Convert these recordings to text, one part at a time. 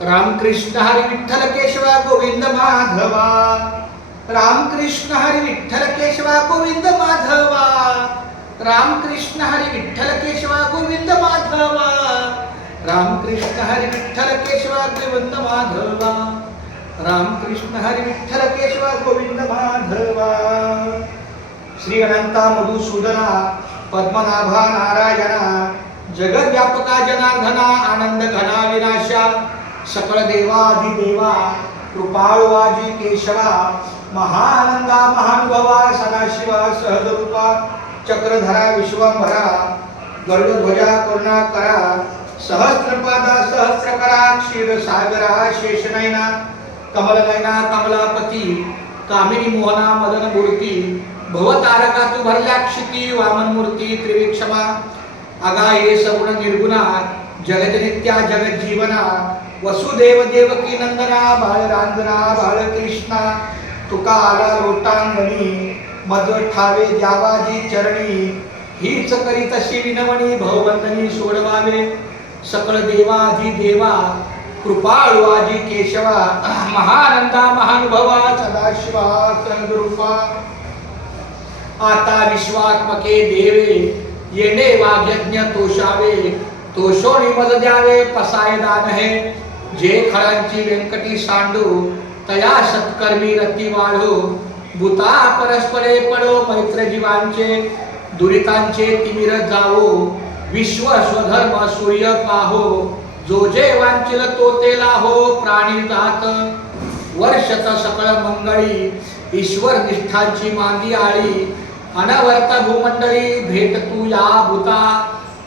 रामकृष्ण हरी विठ्ठल केशवा गोविंद माधवा, रामकृष्ण हरी विठ्ठल केशवा गोविंद माधवा, रामकृष्ण हरी विठ्ठल केशवा गोविंद माधवा, रामकृष्ण हरी विठ्ठल केशवा गोविंद माधवा, रामकृष्ण हरी विठ्ठल केशवा गोविंद माधवा। श्री अनंता मधुसूदना पद्मनाभा नारायणा, जगद्व्यापका जनार्दना आनंद घना विनाशा, सकळ देवाधिदेवा कृपाळवाजी केशवा, महानंदा महानुभवा सदाशिवा सहजरूपा, चक्रधरा विश्वंभरा गरुडध्वजा करुणाकरा, सहस्रपादा सहस्रकरा क्षीरसागरा शेषनयना, कमलनयना कमलापती, कामिनी मोहना मदन मूर्ती, भवतारका तू भरल्या क्षिती, वामन मूर्ती त्रिविक्षमा, अगाये सगुण निर्गुणा, जगजनित्या जगज्जीवना, वसुदेव देवकी नंदना, बाळरांजना बाळकृष्णा, तुका आला लोटांगणी, मद ठावे द्यावाजी चरणी, हीच करी तशी विनवणी, भववंदनी सोडवावे, सकळ देवाधिदेवा कृपाळू आजी केशवा, महानंदा महानुभवा सदाशिवा सहजरूपा, आता विश्वात्मके देवे येणे वाग्यज्ञ तोषावे, तोषोणी मद द्यावे पसाय दान हे, जे खळांची व्यंकटी सांडू तया सत्कर्मी रती वाढो, भूता परस्परे पडो मैत्र जीवांचे, दुरितांचे तिमिर जावो, विश्व स्वधर्म सूर्य पाहो, जो जे वांचिल तो ते लाहो, प्राणी जात वर्षत सकळ मंगळी, ईश्वर निष्ठांची मांदी आळी, अनवर्त भूमंडळी भेट तू या भूता,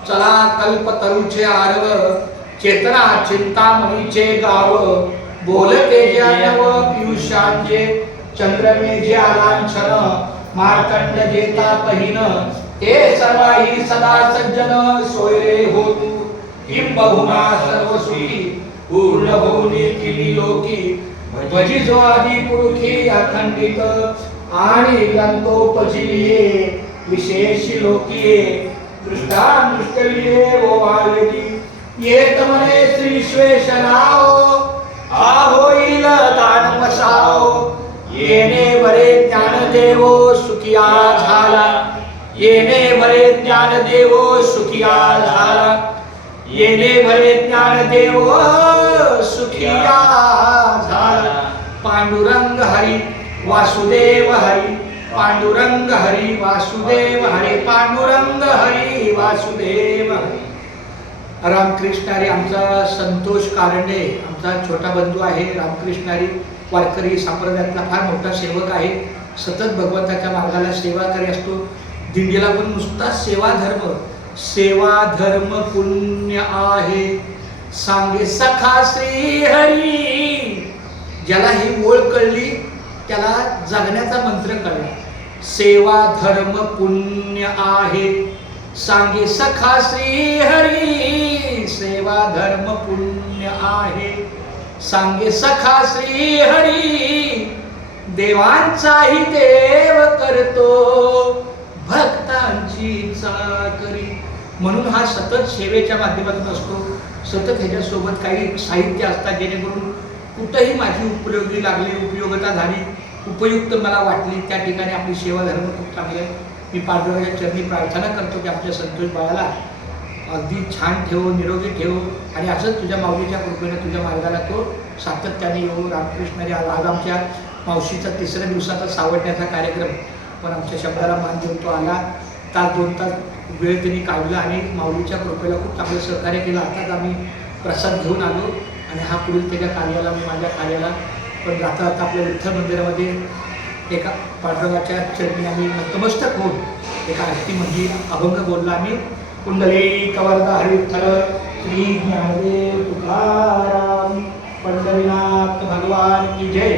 चला कल्पतरूचे आरव, चेतना चिंतामणीचे गाव, बोलते ज्ञानव पियुषांचे, चंद्रमेजे आलांछन, मार्तंड जेता पहिन, ते सर्वाही सदा सज्जन, सोयरे हो तू किंबहुना सर्व सुखी, पूर्ण होऊनी केली लोकी, भजी जो आदी पुरुषी अखंडित, आणि ग्रंथोपजीलिये विशेषी लोकिये, दृष्टांतुष्टलिये ओवाळली, येत म्हणे श्री विश्वेश्वराओ, होईल दान वसाओ, येणे बरे ज्ञान देवो सुखिया झाला, येणे बरे ज्ञान देवो सुखिया झाला, येणे बरे ज्ञान देवो सुखिया झाला, पांडुरंग हरी वासुदेव हरी, पांडुरंग हरी वासुदेव हरी, पांडुरंग हरी वासुदेव हरी। रामकृष्णारी आमचा संतोष कारंडे आमचा छोटा बंधू आहे, रामकृष्णारी वारकरी संप्रदायातला फार मोठा सेवक आहे, सतत भगवंताच्या मार्गाला सेवा करी असतो, दिंडीला पण नुसता सेवा धर्म पुण्य आहे, सांगे सखा श्री हरी, ज्याला ही ओळ कळली त्याला जगण्याचा मंत्र कळला, सेवा धर्म पुण्य आहे, सांगे सखा श्री हरी, सेवा धर्म पुण्य आहे, सांगे सखा श्री हरी, देवांचाही देव करतो भक्तांची चाकरी, म्हणून हा सतत सेवेच्या माध्यमातून असतो, सतत ह्याच्यासोबत काही साहित्य असतात जेणेकरून कुठंही माझी उपयोगी लागली, उपयोगिता झाली, उपयुक्त मला वाटली, त्या ठिकाणी आपली सेवा धर्म खूप चांगले आहे। मी पांडुरंगाच्या चरणी प्रार्थना करतो की आपल्या संतोष बाळाला अगदी छान ठेव, निरोगी ठेव, आणि असंच तुझ्या माऊलीच्या कृपेने तुझ्या मार्गाला तो सातत्याने येऊ। रामकृष्णारी आज आमच्या मावशीचा 3ऱ्या दिवसाचा सावडण्याचा कार्यक्रम, पण आमच्या शब्दाला मान देऊन तो आला, तास 2 तास वेळ त्यांनी काढला आणि माऊलीच्या कृपेला खूप चांगलं सहकार्य केलं। आताच आम्ही प्रसाद घेऊन आलो आणि हा पुढील त्याच्या कार्याला, मी माझ्या कार्याला, पण जाता जाता आपल्या विठ्ठल मंदिरामध्ये एका पांडुरंगाच्या चरणी आम्ही नतमस्तक होऊन एका आरतीमध्ये अभंग बोलला आम्ही, कुंडली कवरदा हरी विठ्ठल श्री ज्ञानदेव तुकाराम पंढरीनाथ भगवान की जय,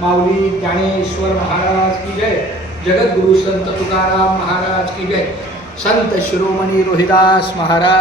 माऊली ज्ञानेश्वर महाराज की जय, जगद्गुरु संत तुकाराम महाराज की जय, संत शिरोमणी रोहिदास महाराज।